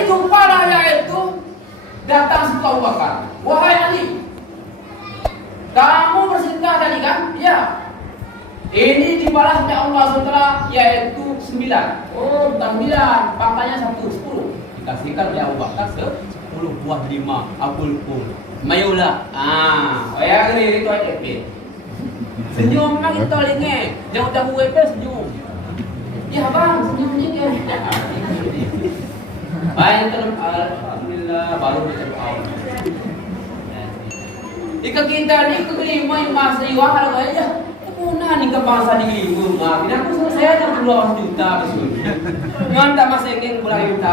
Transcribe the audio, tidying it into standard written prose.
Jadi jumpalah yaitu datang si Abu Bakar. Wahai Ali, kamu bersedekah tadi kan? Ya. Ini dibalas oleh Allah SWT yaitu 9. Oh, bukan 9, pangkanya 1, 10. Dikasihkan oleh Abu Bakar 10 buah 5 apel pun. Mayulah. Oh ya ini itu aja. Senyum memang itu alingnya. Jangan udah gue senyum. Ya bang, senyumnya kan. Baik, alhamdulillah baru berdoa. Ika kita ni kelima yang masih wahal aja. Punah ni ke bangsa di rumah. Bila aku saya dah keluar juta betul. Ngan tak masih ingin pulang juta.